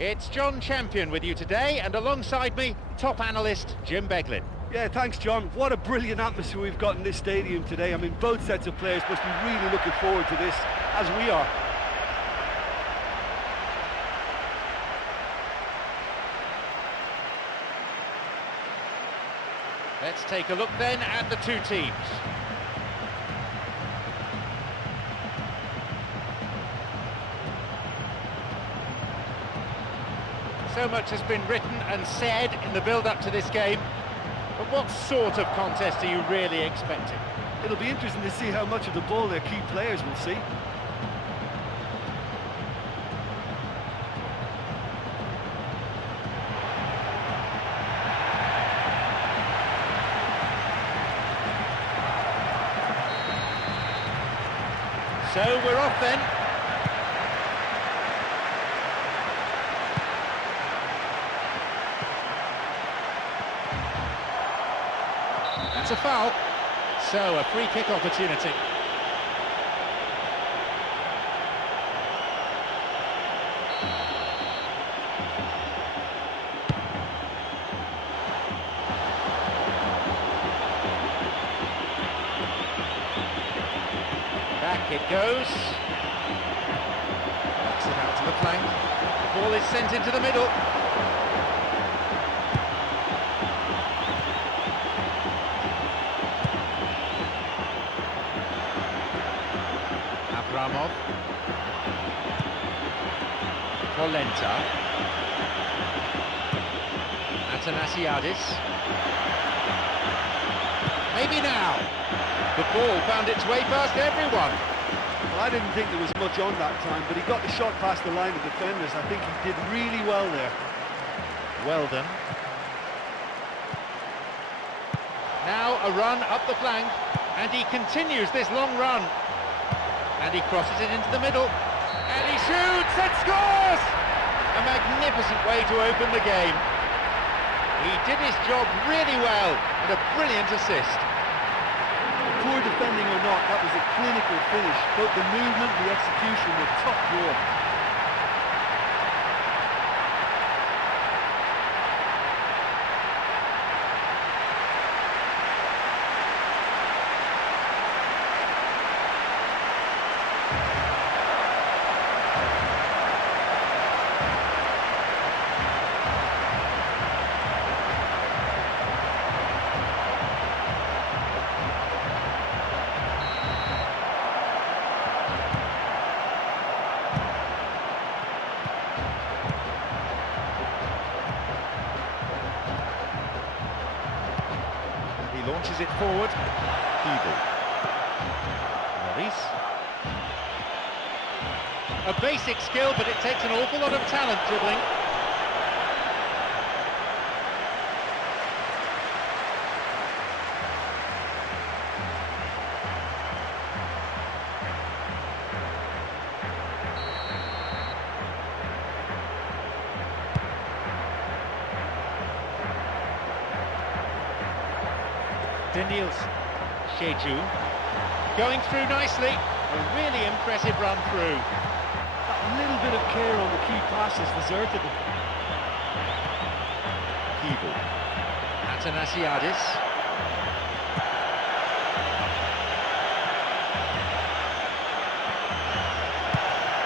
It's John Champion with you today, and alongside me, top analyst Jim Beglin. Yeah, thanks, John. What a brilliant atmosphere we've got in this stadium today. I mean, both sets of players must be really looking forward to this, as we are. Let's take a look then at the two teams. So much has been written and said in the build-up to this game, but what sort of contest are you really expecting? It'll be interesting to see how much of the ball their key players will see. So we're off then. That's a foul. So a free kick opportunity. Back it goes. Backs it out to the flank. The ball is sent into the middle. Abramov. Polenta. Athanasiadis. Maybe now. The ball found its way past everyone. Well, I didn't think there was much on that time, but he got the shot past the line of defenders. I think he did really well there. Weldon. Now a run up the flank, and he continues this long run. And he crosses it into the middle, and he shoots and scores! A magnificent way to open the game. He did his job really well, and a brilliant assist. Poor defending or not, that was a clinical finish. Both the movement and the execution were top draw. He launches it forward. Keeble. Rowdies. A basic skill, but it takes an awful lot of talent dribbling. Daniels, Sheju, going through nicely, a really impressive run through. A little bit of care on the key passes deserted them. Keeble, Athanasiadis.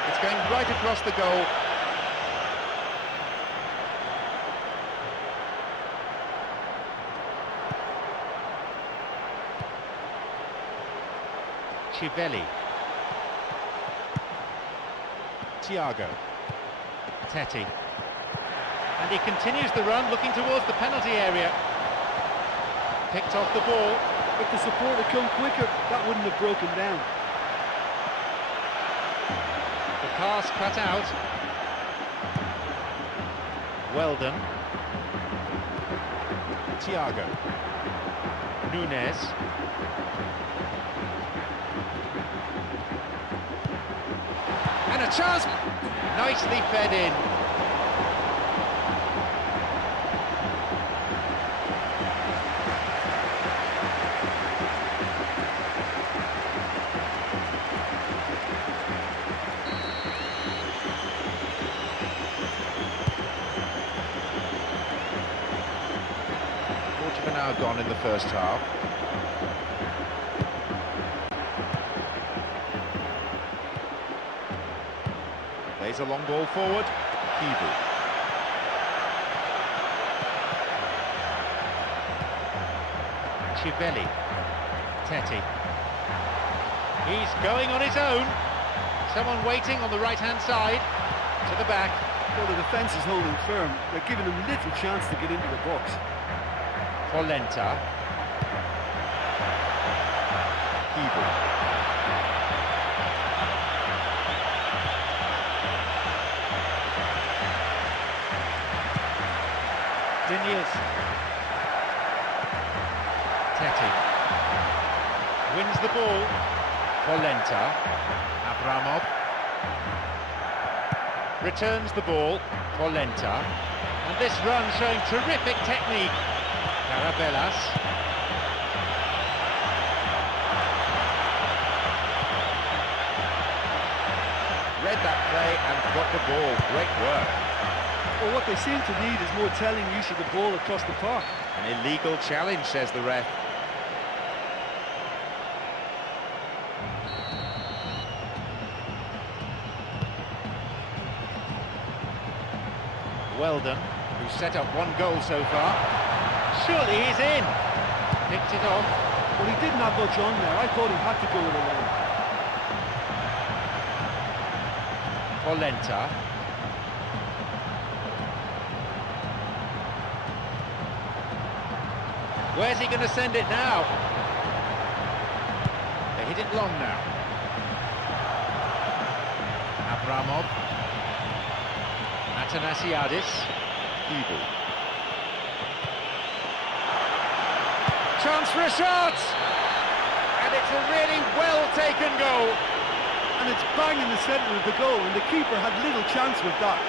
It's going right across the goal. Chivelli. Thiago. Tetti. And he continues the run, looking towards the penalty area. Picked off the ball. If the support had come quicker, that wouldn't have broken down. The pass cut out. Weldon. Thiago. Nunes. And a chance, nicely fed in. now gone in the first half. Plays a long ball forward. Kivu. Chibeli. Teti. He's going on his own. Someone waiting on the right-hand side. To the back. Well, the defence is holding firm. They're giving him little chance to get into the box. Polenta. Kivu. Diniz. Teti. Wins the ball. Polenta. Abramov. Returns the ball. Polenta. And this run showing terrific technique. Carabelas. Read that play and got the ball. Great work. Well, what they seem to need is more telling use of the ball across the park. An illegal challenge, says the ref. Weldon, who's set up one goal so far. Surely he's in. Picked it off. Well, he didn't have much on there. I thought he had to go with a line. Polenta. Where's he going to send it now? They hit it long now. Abramov. Athanasiadis. Kivu. Chance for a shot! And it's a really well-taken goal. And it's bang in the centre of the goal, and the keeper had little chance with that.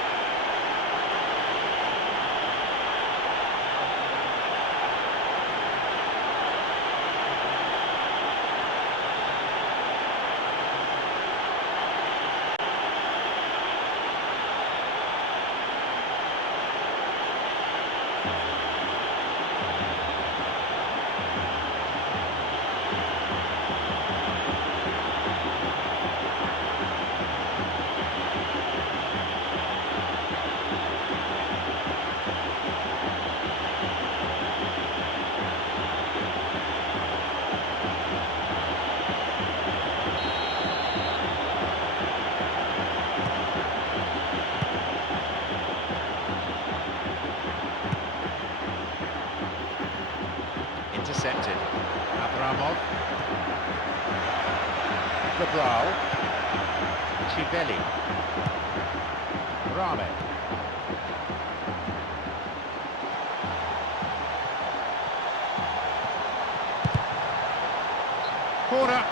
Intercepted. Abramov. Cabral. Chibeli. Rame. Corner.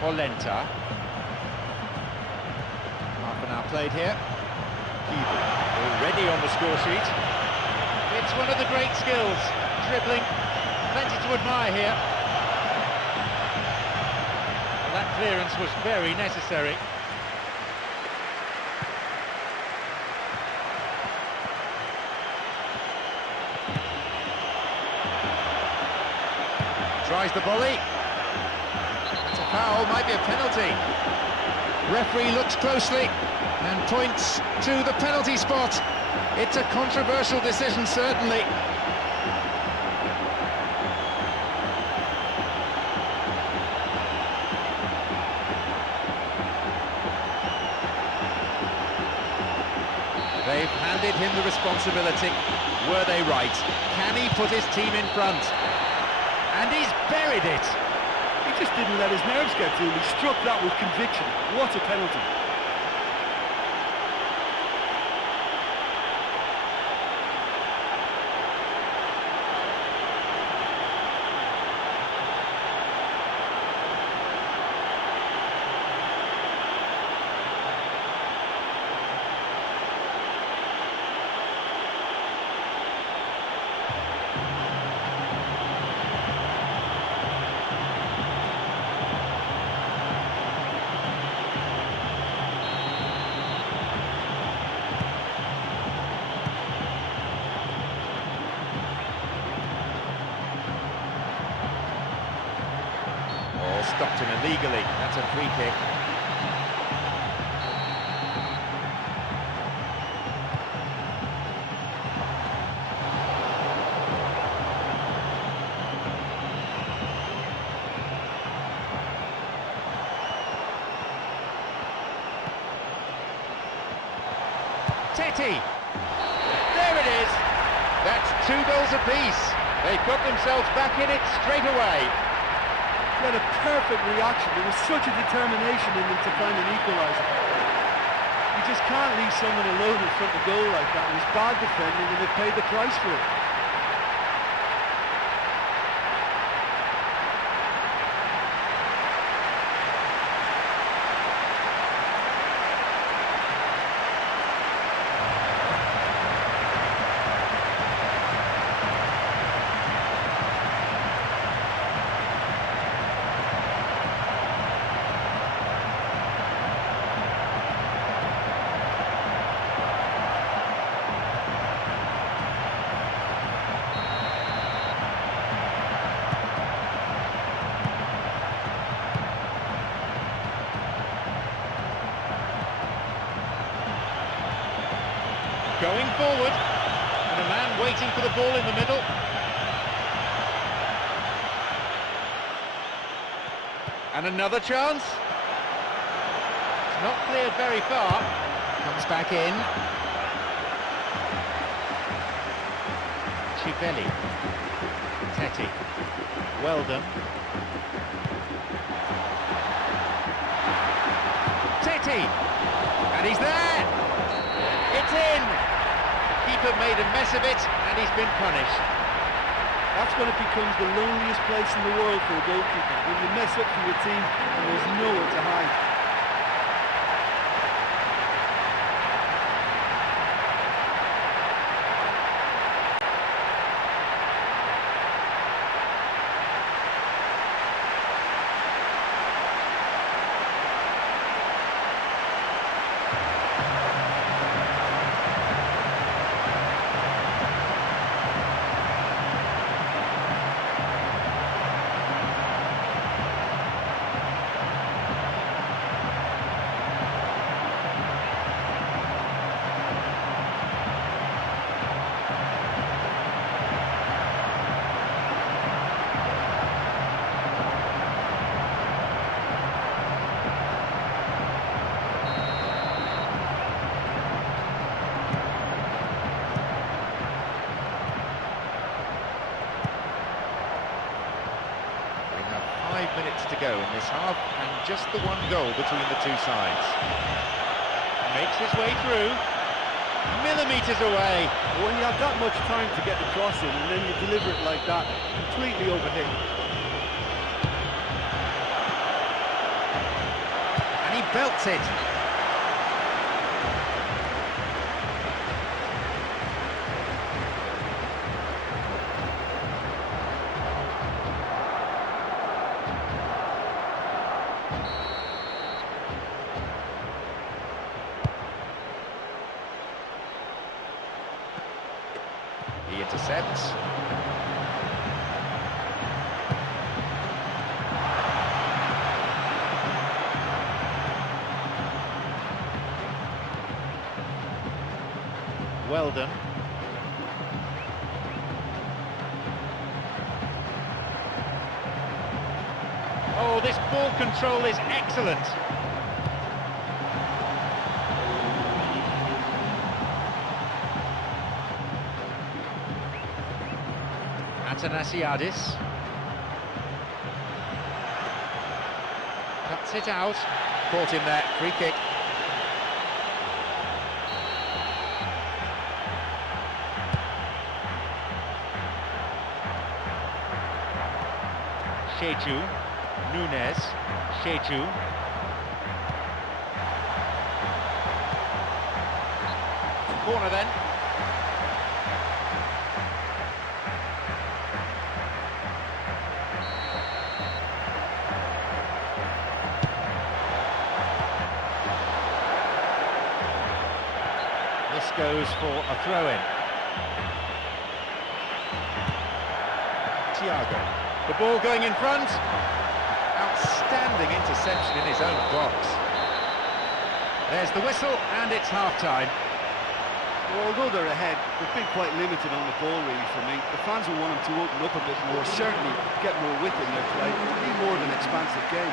Polenta. Half an hour played here. Kivu already on the score sheet. It's one of the great skills. Dribbling. Plenty to admire here. Well, that clearance was very necessary. Tries the volley. It's a foul, might be a penalty. Referee looks closely and points to the penalty spot. It's a controversial decision, certainly. They've handed him the responsibility. Were they right? Can he put his team in front? And he's buried it. He just didn't let his nerves get to him. He struck that with conviction. What a penalty. stopped him illegally. That's a free kick. Teti. There it is. That's 2 goals apiece. They put themselves back in it straight away. He had a perfect reaction. There was such a determination in them to find an equaliser. You just can't leave someone alone in front of goal like that. It was bad defending and they paid the price for it. Going forward, and a man waiting for the ball in the middle. And another chance. It's not cleared very far. Comes back in. Chivelli. Teti. Weldon. Teti! And he's there! It's in! Keeper made a mess of it, and he's been punished. That's when it becomes the loneliest place in the world for a goalkeeper, when you mess up for your team and there's nowhere to hide. We have 5 minutes to go in this half, and just the one goal between the two sides. Makes his way through, millimetres away. When you have that much time to get the cross in and then you deliver it like that, completely overhit. And he belts it. He intercepts. Weldon. Oh, this ball control is excellent. Athanasiadis. Cuts it out. Caught him there. Free kick. Sheju. Nunes. Sheju. Corner then. This goes for a throw-in. Thiago. The ball going in front. Outstanding. Outstanding interception in his own box. There's the whistle, and it's half-time. Well, although they're ahead, they've been quite limited on the ball, really, for me. The fans will want them to open up a bit more, certainly get more width in their play. It'll be more of an expansive game.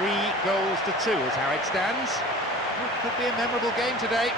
3-2 is how it stands. It could be a memorable game today.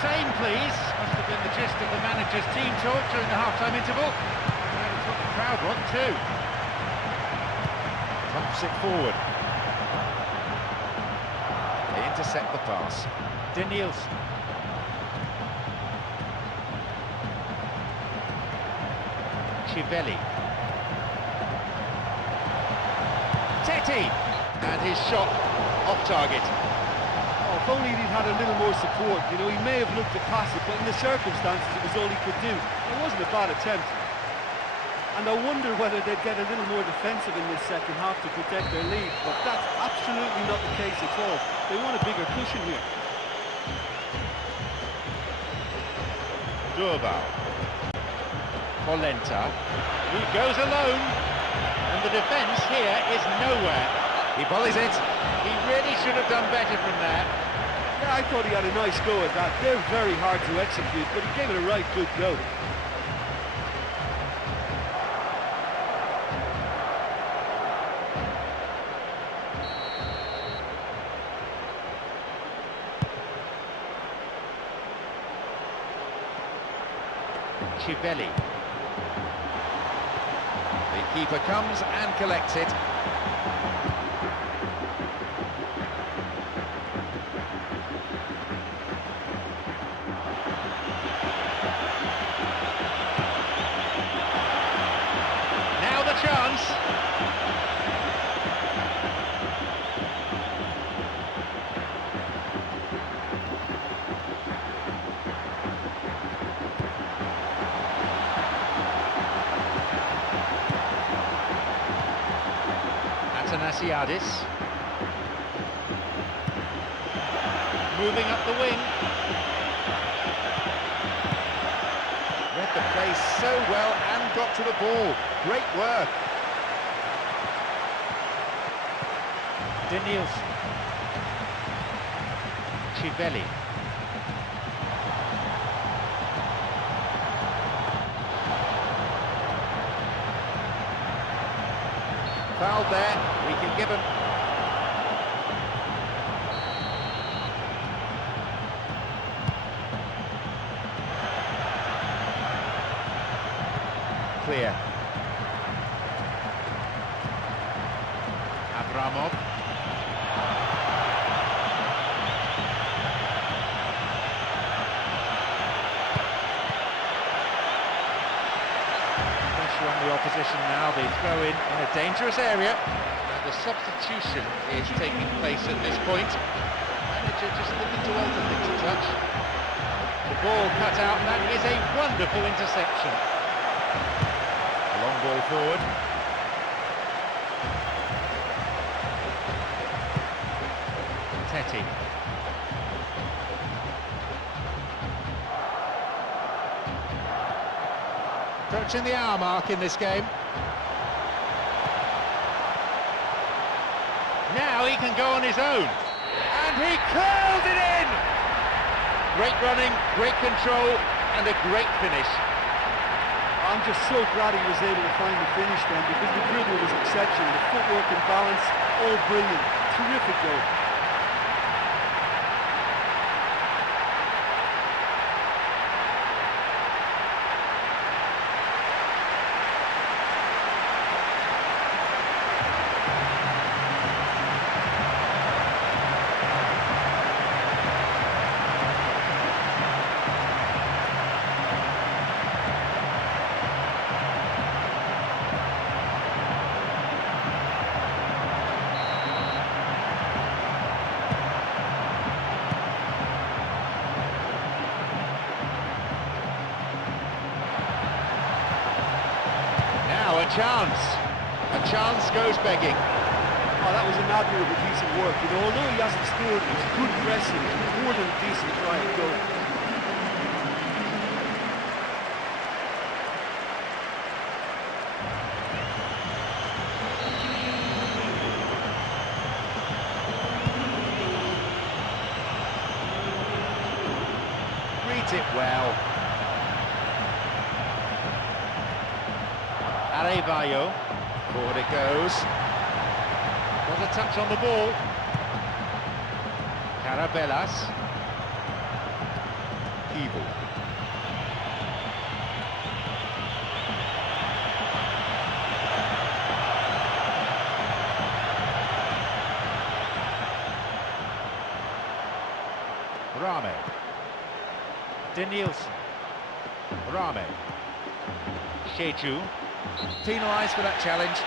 Same, please. Must have been the gist of the manager's team talk during the half-time interval. And it's what the crowd want too. Pumps it forward. They intercept the pass. Daniels. Chivelli. Tetti! And his shot off target. If only he'd had a little more support, you know, he may have looked to pass it, but in the circumstances it was all he could do. It wasn't a bad attempt. And I wonder whether they'd get a little more defensive in this second half to protect their lead, but that's absolutely not the case at all. They want a bigger cushion here. Durbal. Polenta. He goes alone. And the defence here is nowhere. He volleys it. He really should have done better from there. Yeah, I thought he had a nice go at that. They're very hard to execute, but he gave it a right good go. Chivelli. The keeper comes and collects it. Chance. Athanasiadis. Moving up the wing. Read the play so well and got to the ball. Great work. Daniels. Chivelli. Foul there. We can give him. Clear. Abramov. Pressure on the opposition now. They throw in a dangerous area. And the substitution is taking place at this point. Manager just looking to alter things a touch. The ball cut out. That is a wonderful interception. A long ball forward. Teti. Approaching the hour mark in this game. Now he can go on his own. And he curls it in! Great running, great control, and a great finish. I'm just so glad he was able to find the finish then, because the dribble was exceptional. The footwork and balance, all brilliant. Terrific goal. A chance goes begging. Oh, that was a NAPL with a decent work. You know, although he hasn't scored, it was good pressing. It was more than a decent try and goal. Reads it well. Arevallo, forward it goes. Got a touch on the ball. Carabellas. Keeble. Rame. Danielson. Rame. Sheju. Penalised for that challenge.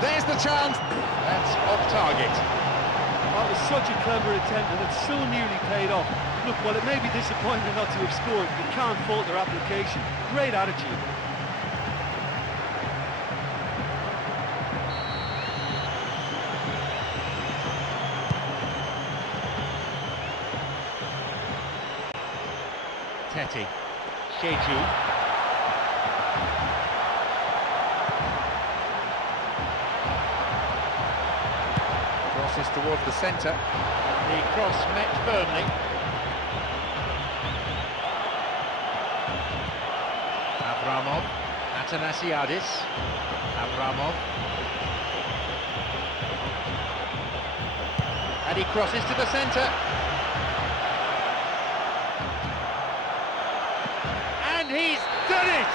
There's the chance. That's off target. That was such a clever attempt, and it's so nearly paid off. Look, while it may be disappointing not to have scored, you can't fault their application. Great attitude. Teti. Sheju. Crosses towards the centre. The cross met firmly. Avramov, Athanasiadis, Avramov, and he crosses to the centre, and he's done it!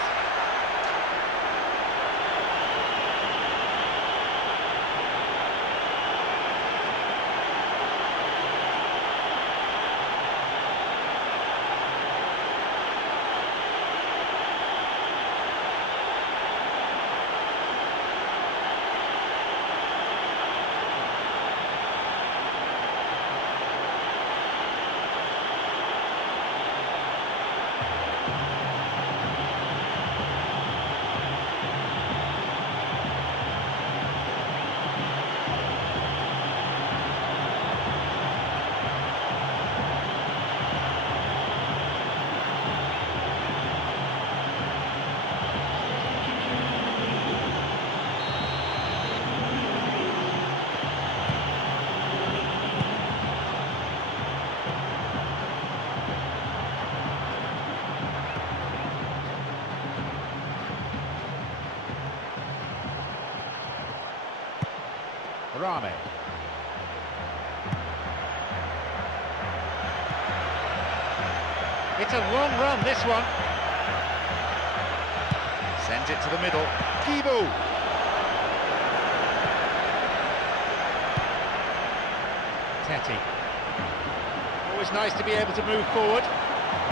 Rame. It's a long run, this one. Sends it to the middle. Keeble. Teti. Always nice to be able to move forward.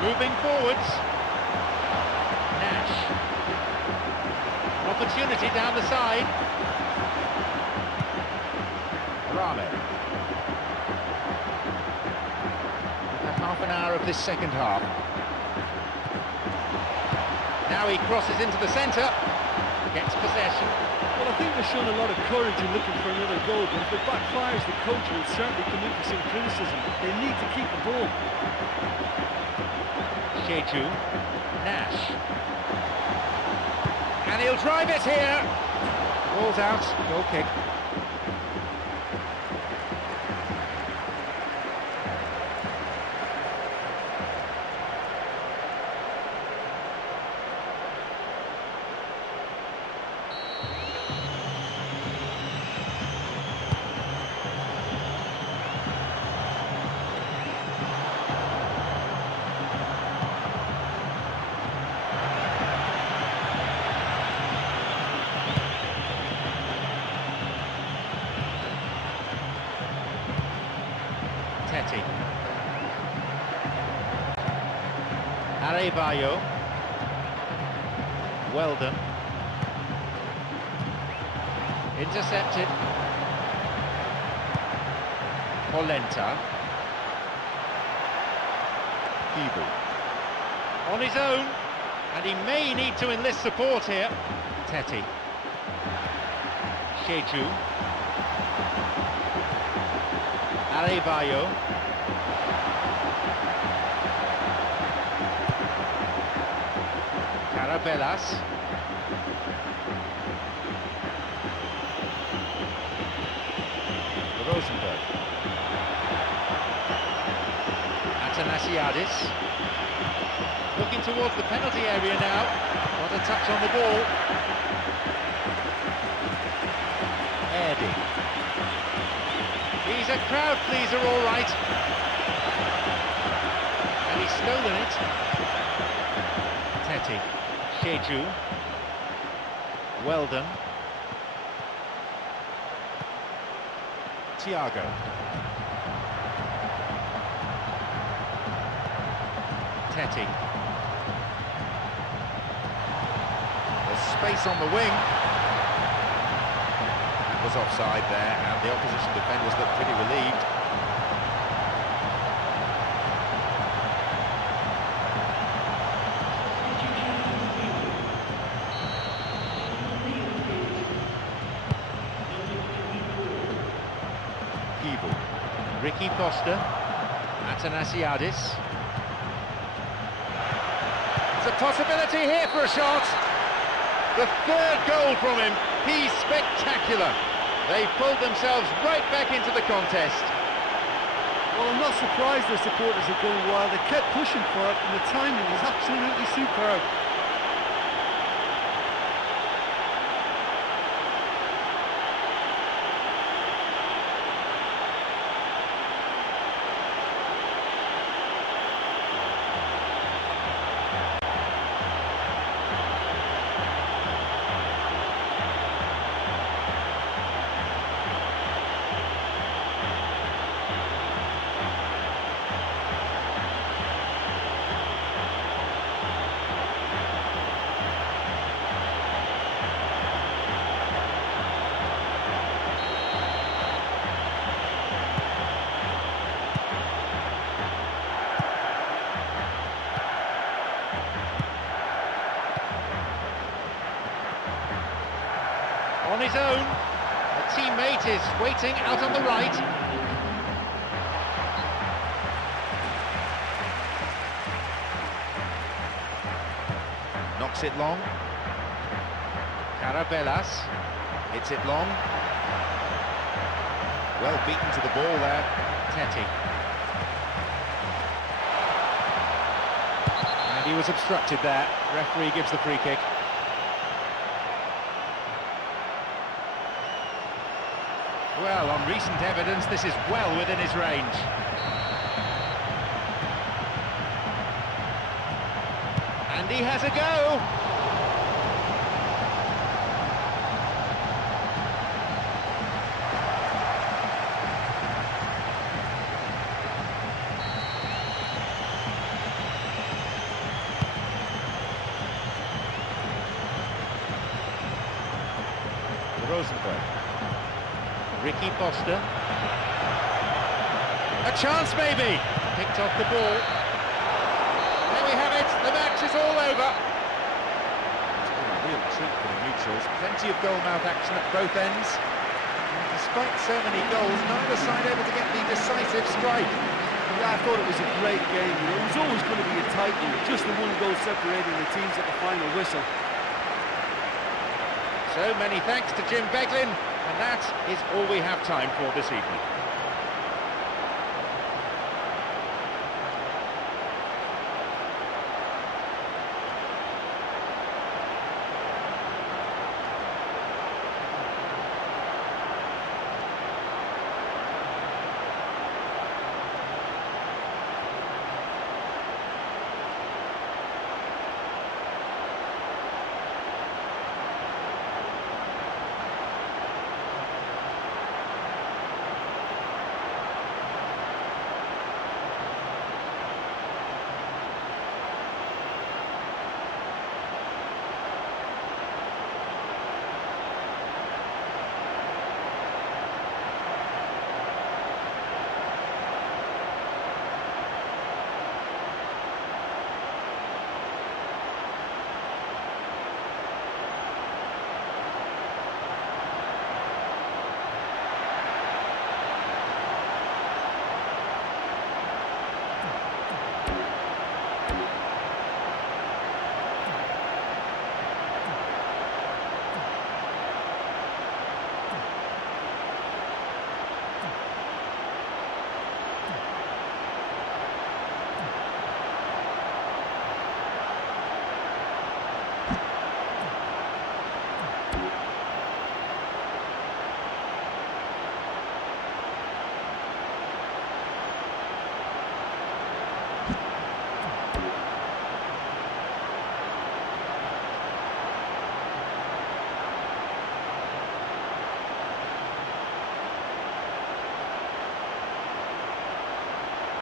Moving forwards. Nash. Opportunity down the side. Rame. We've had half an hour of this second half. Now he crosses into the centre, gets possession. Well, I think they've shown a lot of courage in looking for another goal, but if it backfires, the coach will certainly come in for some criticism. They need to keep the ball. Sheju, Nash. And he'll drive it here. Ball's out, goal kick. Arevallo, Weldon, intercepted, Polenta, Keeble, on his own, and he may need to enlist support here. Teti, Sheju, Arevallo, Carabelas, Rosenberg, Athanasiadis, looking towards the penalty area now, got a touch on the ball. Erdi, he's a crowd pleaser all right, and he's stolen it. Teti, Sheju, Weldon, Thiago, Teti, there's space on the wing, that was offside there, and the opposition defenders look pretty relieved. Ricky Foster, Athanasiadis. There's a possibility here for a shot. The third goal from him. He's spectacular. They've pulled themselves right back into the contest. Well, I'm not surprised their supporters are going wild. They kept pushing for it, and the timing was absolutely superb. On his own, a teammate is waiting out on the right. Knocks it long. Carabelas hits it long. Well beaten to the ball there. Teti. And he was obstructed there. Referee gives the free kick. Well, on recent evidence, this is well within his range. And he has a go! Rosenberg. Ricky Foster. A chance maybe. Picked off the ball. There we have it. The match is all over. It's been a real treat for the neutrals. Plenty of goal-mouth action at both ends. And despite so many goals, neither side able to get the decisive strike. Yeah, I thought it was a great game. You know, it was always going to be a tight one. Just the one goal separating the teams at the final whistle. So many thanks to Jim Beglin, and that is all we have time for this evening.